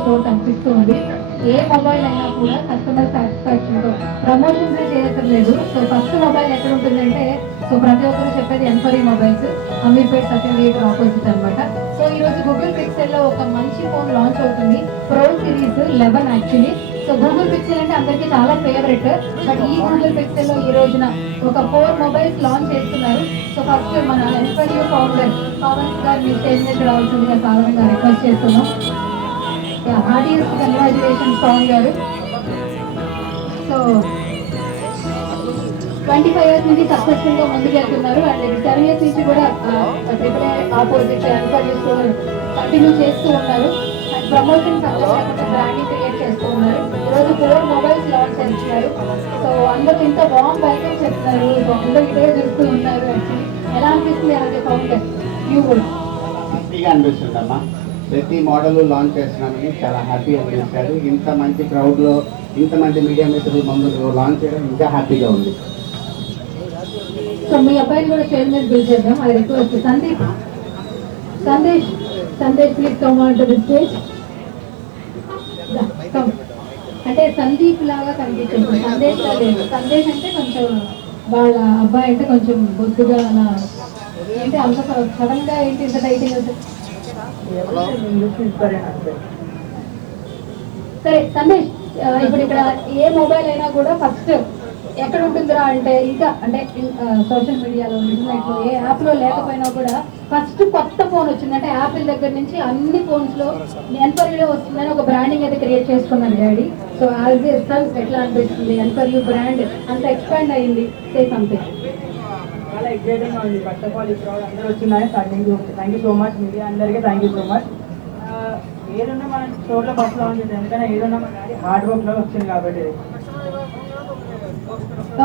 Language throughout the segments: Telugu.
స్టోర్ కనిపిస్తుంది. ఏ మొబైల్ అయినా కూడా కస్టమర్ సాటిస్ఫాక్షన్ తో ప్రమోషన్స్ చేయక్కర్లేదు. సో ఫస్ట్ మొబైల్ ఎక్కడ ఉంటుందంటే సో ప్రతి ఒక్కరు చెప్పేది ఎన్ఫరీ mobiles, Ameerpet second theatre opposite అనమాట. సో ఈ రోజు గూగుల్ పిక్సెల్ లో ఒక మంచి ఫోన్ లాంచ్ అవుతుంది, pro series 11 actually. So Google Pixel అంటే అందరికి చాలా ఫేవరెట్. బట్ ఈ గూగుల్ పిక్సెల్ లో ఈ రోజున ఒక 4 మొబైల్స్ లాంచ్ చేస్తున్నారు. సో ఫస్ట్ మన ఎన్ఫరీ ఫౌండర్ పవన్ గారు మీ స్టేజ్ మీద రావాల్సిందిగా సాధారణంగా రిక్వెస్ట్ చేస్తున్నాం. హార్టియెస్ట్ కంగ్రాచులేషన్స్ పవన్ గారు. సో 25 years నుంచి సక్సెస్ఫుల్ గా ముందుకెళ్తున్నారు అండ్ 7 years నుంచి కూడా ట్రిపుల్ ఆపోజిట్ ఎన్ఫరీ స్టోర్ కంటిన్యూ చేస్తూ ఉన్నారు. అండ్ ప్రమోషన్ బ్రాండింగ్ క్రియేట్ చేస్తూ ఉన్నారు. ఈరోజు 4 మొబైల్స్ లాంచ్ చేస్తున్నారు. సో అందరూ ఇంత వామ్ వెల్కమ్ చెప్తున్నారు. అందరూ ఇదే చూస్తూ ఉన్నారు. యాక్చువల్లీ ఎలా అనిపిస్తుంది అలాగే ఫౌండర్ యూ కూడా? హ్యాపీగా అనిపిస్తుందమ్మా. ప్రతి మోడల్ లాంచ్ చేస్తున్నామని చాలా హ్యాపీ అనిపిస్తారు. ఇంత మంచి క్రౌడ్లో ఇంతమంది మీడియా మిత్రులు ముందు లాంచ్ చేయడం ఇంకా హ్యాపీగా ఉంది. సో మీ అబ్బాయిని కూడా స్టేజ్ మీద బిల్ చేద్దాం. I request Sandeep, Sandesh please come on to the stage. అంటే సందీప్ లాగా కనిపించండి, సందేశ్ లా లేదు. సందేశ్ అంటే కొంచెం వాళ్ళ అబ్బాయి అంటే కొంచెం బొద్దుగా అలా ఏంటి అంత సడన్ గా ఏంటి ఇంత టైటింగ్ అంటే సరే సందేశ్, ఇప్పుడు ఇక్కడ ఏ మొబైల్ అయినా కూడా ఫస్ట్ ఎక్కడ ఉంటుందిరా అంటే ఇంకా అంటే సోషల్ మీడియాలో ఇంటర్నెట్ లో ఏ యాప్ లో లేకపోయినా కూడా ఫస్ట్ కొత్త ఫోన్ వచ్చింది అంటే యాపిల్ దగ్గర నుంచి అన్ని ఫోన్స్ లో ఎన్ఫరీలో వస్తుందని ఒక బ్రాండింగ్ అయితే క్రియేట్ చేసుకున్నాను daddy. So as a son ఎట్లా అనిపిస్తుంది ఎన్ఫరీ బ్రాండ్ అంత ఎక్స్పాండ్ అయ్యింది? Say something. చాలా ఎక్సైటింగ్ ఉంది. ఫస్ట్ ఆఫ్ ఆల్ ఇప్పుడు అందరూ వచ్చినాయి. Thank you so much media అందరికీ థ్యాంక్ యూ సో మచ్. ఏదన్నా మనం స్టోర్లో ఫస్ట్ లాంచ్ చేద్దాం, ఎందుకంటే ఏదన్నా మన హార్డ్ వర్క్లో వచ్చింది కాబట్టి.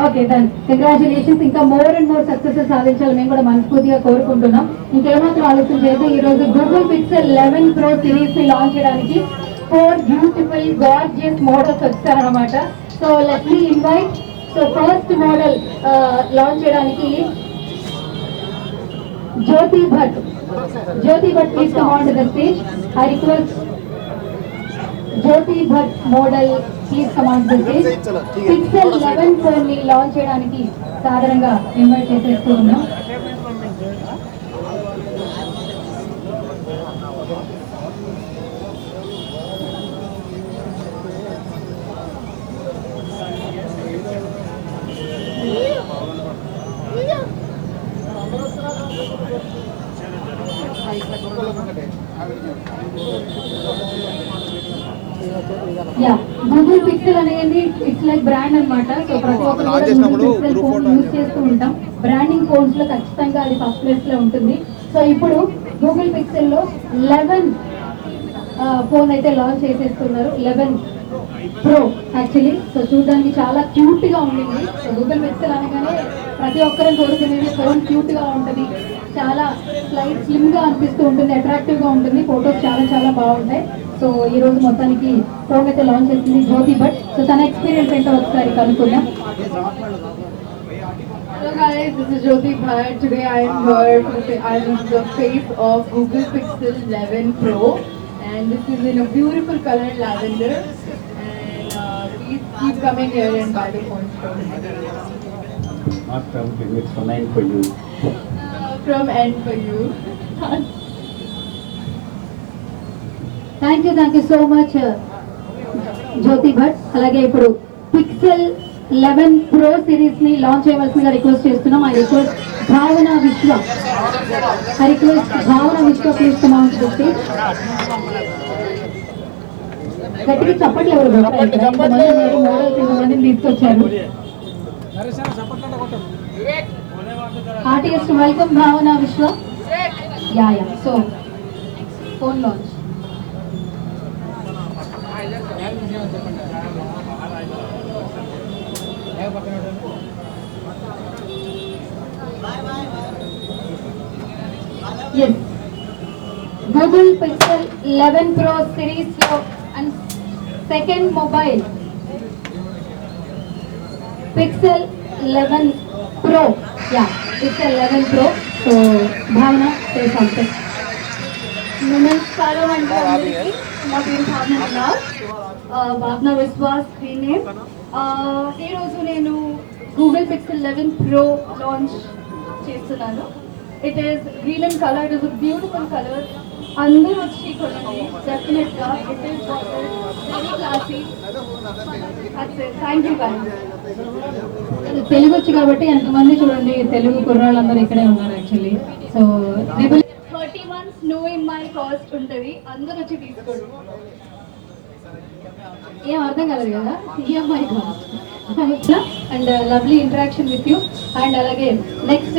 Okay done, congratulations. ఇంకా మోర్ అండ్ మోర్ సక్సెస్ సాధించాలి మేము కూడా మనస్ఫూర్తిగా కోరుకుంటున్నాం. ఇంకేమాత్రం ఆలోచన చేస్తే ఈ రోజు గూగుల్ పిక్సెల్ 11 ప్రో సిరీస్ ని లాంచ్ చేయడానికి 4 బ్యూటిఫుల్ గార్జియస్ మోడల్స్ వచ్చారనమాట. So let me invite. So first model launch చేయడానికి Jyoti Bhat please come on to the stage. I request Jyoti Bhat model please come on to the stage. Pixel 11 phone ని లాంచ్ చేయడానికి సాధారణంగా ఇన్వైట్ చేసేస్తూ ఉన్నాం. గూగుల్ పిక్సెల్ అనేది ఇట్స్ లైక్ బ్రాండ్ అనమాట. సో ప్రతి ఒక్కరు ఫోన్ యూజ్ చేస్తూ ఉంటాం. బ్రాండింగ్ ఫోన్స్ లో ఖచ్చితంగా అది ఫస్ట్ ప్లేస్ లో ఉంటుంది. సో ఇప్పుడు గూగుల్ పిక్సెల్ లో 11 ఫోన్ అయితే లాంచ్ చేసేస్తున్నారు. 11 ప్రో యాక్చువల్లీ. సో చూడడానికి చాలా క్యూట్ గా ఉంటుంది. సో గూగుల్ పిక్సెల్ అనగానే ప్రతి ఒక్కరిని కోరుకునేది ఫోన్ క్యూట్ గా ఉంటుంది, చాలా స్లిమ్ గా అనిపిస్తూ ఉంటుంది, అట్రాక్టివ్ గా ఉంటుంది, ఫోటోస్ చాలా చాలా బాగుంటాయి. సో ఈ రోజు మొత్తానికి ఫోన్ అయితే లాంచ్ చేసింది జ్యోతి భట్. సో తన ఎక్స్పీరియన్స్ ఏంటో ఒకసారి కనుక్కుందాం. Hello guys, this is Jyoti Bhatt. Today I am here to say I am the face of Google Pixel 11 Pro, and this is in a beautiful color lavender. And please keep coming here and buy the phone from me. Not from him, it's from mine for you. From N for you. Thank you so much Jyoti Bhat. అలాగే ఇప్పుడు పిక్సెల్ 11 ప్రో సిరీస్ ని లాంచ్ చేయవలసిందిగా రిక్వెస్ట్ చేస్తున్నాం. I request Bhavana Vishwa please come on to the stage. గట్టిగా చప్పట్లు ఎవరు మోడల్స్ ఇంతమందిని తీసుకొచ్చారు. ఆర్టిస్ట్ వెల్కమ్ భావన విశ్వ. Yeah so phone launch. Yes, Google Pixel 11 Pro series లో and second mobile Pixel 11 Pro. Yeah, Pixel 11 Pro. So Bhavana, say something. నమస్కారం అండి అందరికీ. నా పేరు భావన విశ్వాస్ స్క్రీన్ నేమ్. ఈరోజు నేను గూగుల్ పిక్సెల్ 11 ప్రో లాంచ్ చేస్తున్నాను. It is green and colour. It is beautiful colour. అందరూ వచ్చి కొనండి డెఫినెట్గా. It is very classy. Thank you guys. Telugu వచ్చు కాబట్టి ఎంతమంది చూడండి తెలుగు కుర్రాళ్ళందరూ ఇక్కడే ఉన్నారు actually. So 30 months no EMI cost ఉంటుంది. అందరూ వచ్చి తీసుకోండి. ఏం అర్థం కాలేదు కదా, EMI cost. And lovely interaction with you. అండ్ అలాగే next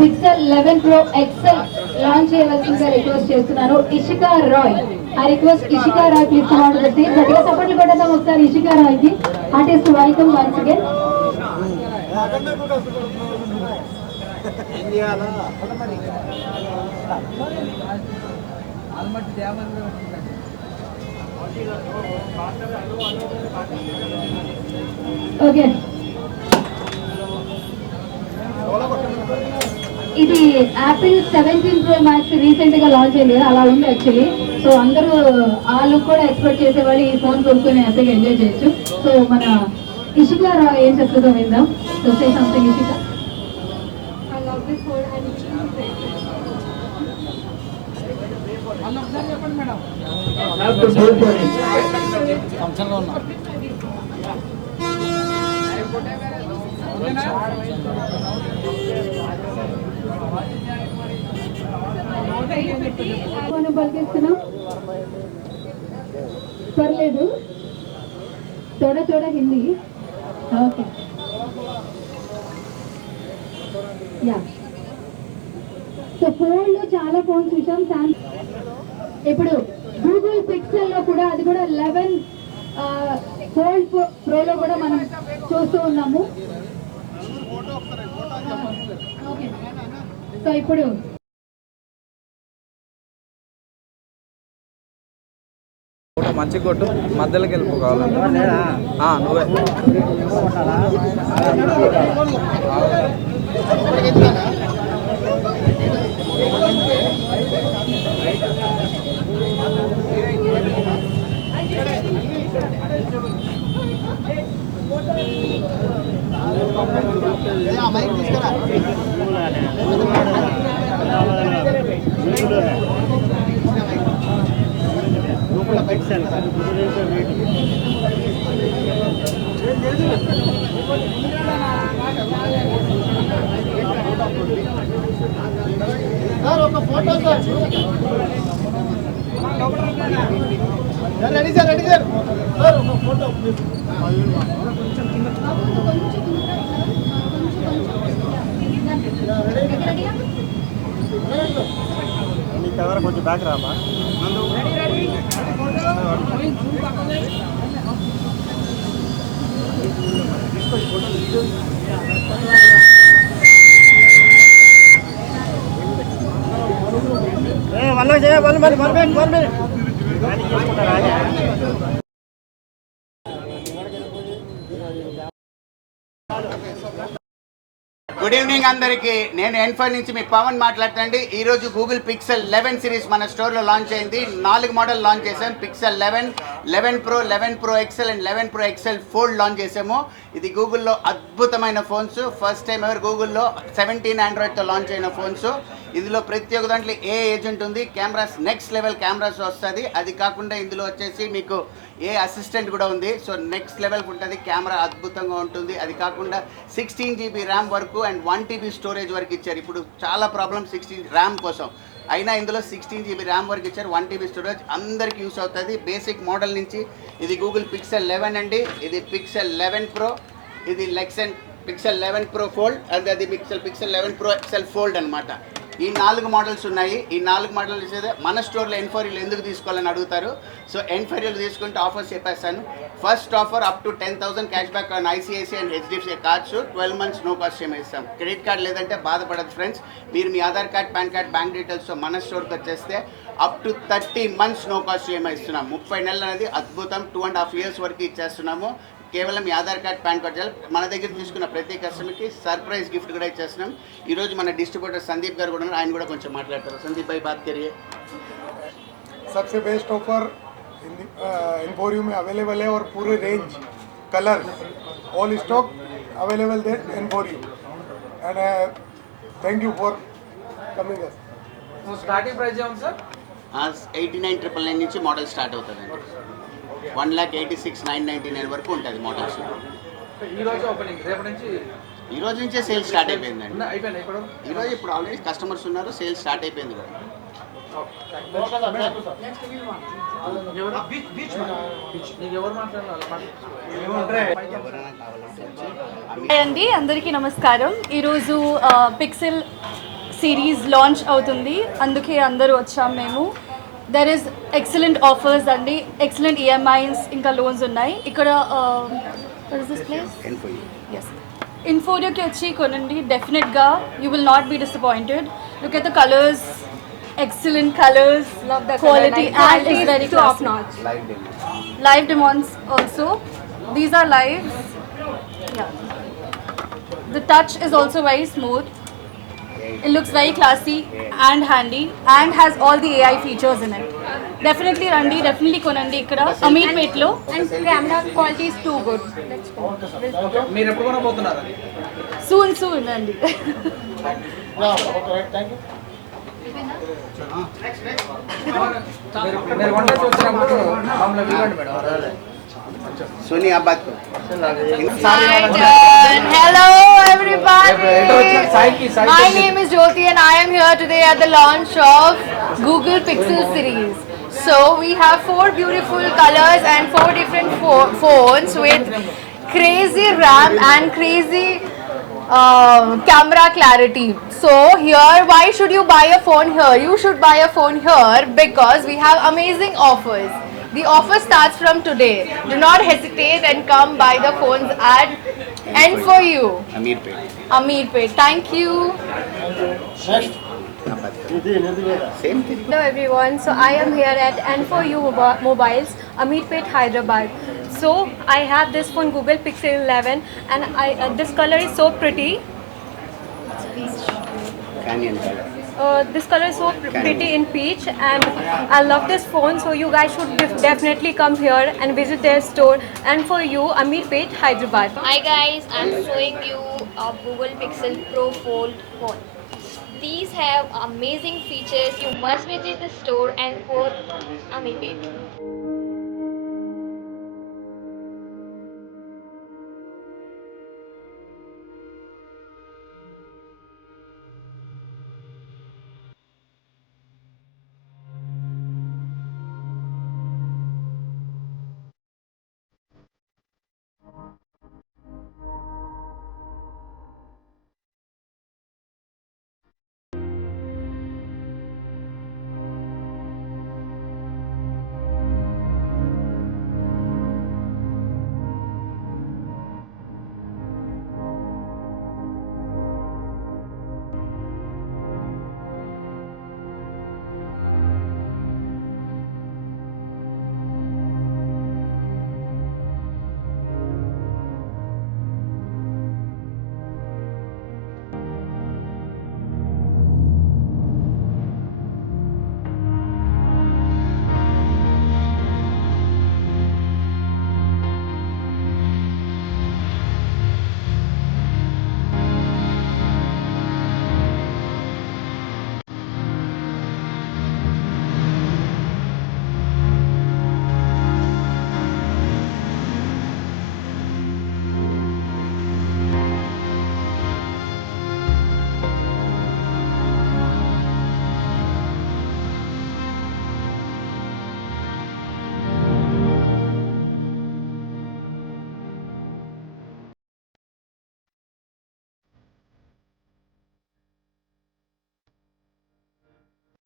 Pixel 11 pro XL launch చేయవలసిందిగా రిక్వెస్ట్ చేస్తున్నాను Ishika Roy. I request Ishika Roy please come on to the stage. గట్టిగా సపోర్ట్లు కొట్టేద్దాం ఒకసారి ఇషికా రాయ్ కి. Artist welcome once again. Okay, ఇది యాపిల్ 17 ప్రో మ్యాక్స్ రీసెంట్ గా లాంచ్ అయింది కదా, అలా ఉంది యాక్చువల్లీ. సో అందరూ ఆ లుక్ కూడా ఎక్స్పెక్ట్ చేసేవాళ్ళు ఈ ఫోన్ కొనుక్కొని హ్యాపీగా ఎంజాయ్ చేయొచ్చు. సో మన ఇషికా రాయ్ ఏం చెప్తుందో విందాం. So say something Ishika. I love this phone and మనం పలికిస్తున్నాం, పర్లేదు. తోడ తోడ హిందీ. Okay yeah. సో ఫోన్లో చాలా ఫోన్స్ చూసాం. ఇప్పుడు గూగుల్ పిక్సెల్ లో కూడా, అది కూడా 11 ఫోల్డ్ ప్రోలో కూడా మనం చూస్తూ ఉన్నాము. ఓకే, సో ఇప్పుడు మంచి కొట్టు, మధ్యలోకి వెళ్ళిపోవాలి. నువ్వే ఒక photo sir. Ready sir, ready sir. ఒక ఫోటో ప్లీజ్. నీ కెమెరా కొంచెం బ్యాక్ రామా. గుడ్ ఈవినింగ్ అందరికీ. నేను N5 నుంచి మీ పవన్ మాట్లాడుతాండి. ఈరోజు గూగుల్ పిక్సెల్ 11 సిరీస్ మన స్టోర్లో లాంచ్ అయింది. 4 మోడల్ లాంచ్ చేసాం. Pixel 11, 11 pro, 11 pro XL and 11 pro XL fold launch చేసాము. ఇది గూగుల్లో అద్భుతమైన ఫోన్స్. ఫస్ట్ టైం ఎవరు గూగుల్లో 17 ఆండ్రాయిడ్తో లాంచ్ అయిన ఫోన్స్. ఇందులో ప్రతి ఒక్క దాంట్లో ఏ ఏజెంట్ ఉంది, కెమెరాస్ నెక్స్ట్ లెవెల్ కెమెరాస్ వస్తుంది. అది కాకుండా ఇందులో వచ్చేసి మీకు ఏ అసిస్టెంట్ కూడా ఉంది. సో నెక్స్ట్ లెవెల్కి ఉంటుంది, కెమెరా అద్భుతంగా ఉంటుంది. అది కాకుండా 16 GB ర్యామ్ వరకు అండ్ 1 TB స్టోరేజ్ వరకు ఇచ్చారు. ఇప్పుడు చాలా ప్రాబ్లమ్ 16 ర్యామ్ కోసం, అయినా ఇందులో 16 GB ర్యామ్ వరకు ఇచ్చారు. 1 TB స్టోరేజ్ అందరికి యూస్ అవుతుంది. బేసిక్ మోడల్ నుంచి ఇది గూగుల్ పిక్సెల్ 11 అండి. ఇది పిక్సెల్ 11 ప్రో, ఇది పిక్సెల్ 11 ప్రో ఫోల్డ్, అది పిక్సెల్ 11 ప్రో ఎక్సెల్ ఫోల్డ్ అనమాట. ఈ 4 మోడల్స్ ఉన్నాయి. ఈ 4 మోడల్స్ మన స్టోర్లో N4L ఎందుకు తీసుకోవాలని అడుగుతారు. సో N4L తీసుకుంటే ఆఫర్స్ చెప్పేస్తాను. First offer up to 10,000 cash back on ICICI and HDFC cards. 12 months no cost EMI ఇస్తాం. క్రెడిట్ కార్డ్ లేదంటే బాధపడదు ఫ్రెండ్స్. మీరు మీ Aadhaar card, PAN card, bank డీటెయిల్స్తో మన స్టోర్కి వచ్చేస్తే up to 30 months no cost EMI ఇస్తున్నాం. 30 నెలలు అనేది అద్భుతం. 2.5 years వరకు ఇచ్చేస్తున్నాము. కేవలం మీ ఆధార్ కార్డ్ పాన్ కార్డ్ చాలు. మన దగ్గర తీసుకున్న ప్రతి కస్టమర్కి సర్ప్రైజ్ గిఫ్ట్ కూడా ఇచ్చేస్తున్నాం. ఈరోజు మన డిస్ట్రిబ్యూటర్ సందీప్ గారు కూడా ఉన్నారు, ఆయన కూడా కొంచెం మాట్లాడతారు. సందీప్ భాయ్ బాత్ करिए. सबसे बेस्ट ऑफर एम्पोरियम में अवेलेबल है और पूरे range colour all stock available that Emporium and thank you for coming us. Starting price ఏముంది సార్? 89,999 నుంచి మోడల్ స్టార్ట్ అవుతుందండి. 1,86,999 వరకు ఉంటుంది మోడల్స్. ఈ రోజు ఓపెనింగ్, రేపటి నుంచి ఈ రోజు నుంచే సేల్ స్టార్ట్ అయిపోయిందండి. అయిపోయింది. ఇప్పుడు ఆల్రెడీ కస్టమర్స్ ఉన్నారు, సేల్ స్టార్ట్ అయిపోయింది కదా. ఎవరు మాట్లాడాలి? హాయ్ అండి, అందరికీ నమస్కారం. ఈరోజు పిక్సెల్ సిరీస్ లాంచ్ అవుతుంది, అందుకే అందరూ వచ్చాం మేము. దెర్ ఇస్ ఎక్సలెంట్ ఆఫర్స్ అండి, ఎక్సలెంట్ ఈఎంఐస్ ఇంకా లోన్స్ ఉన్నాయి ఇక్కడ. దిస్ ప్లేస్ ఎస్ ఇన్ఫోరియోకి వచ్చి కొనండి, డెఫినెట్గా you will not be disappointed. Look at the colours, excellent colors, love the quality and it's very top notch. Live demos also, these are live. Yeah, the touch is also very smooth. It looks very classy and handy and has all the AI features in it. Definitely randi, definitely konandi ikkada Ameerpet lo, and camera quality is too good. Let's go. మీరు ఎప్పుడు కొనబోతున్నారు? Soon andi. మీరు వంట చూసినప్పుడు మమ్మల్ని పిలవండి మేడం. सोनी आप बात करो. Hello everybody. My name is Jyoti and I am here today at the launch of Google Pixel series. So we have 4 beautiful colors and 4 different phones with crazy RAM and crazy camera clarity. So here, why should you buy a phone here? You should buy a phone here because we have amazing offers. The offer starts from today. Do not hesitate and come buy the phones at N4U. Ameerpet. Thank you. Same thing. Hello everyone, so I am here at N4U Mobiles, Ameerpet, Hyderabad. So I have this phone Google Pixel 11 and this color is so pretty. Canyon color. This color is so pretty in peach and I love this phone, so you guys should definitely come here and visit their store. N4U Ameerpet, Hyderabad. Hi guys, I'm showing you a Google Pixel Pro Fold phone. These have amazing features. You must visit the store and for Ameerpet.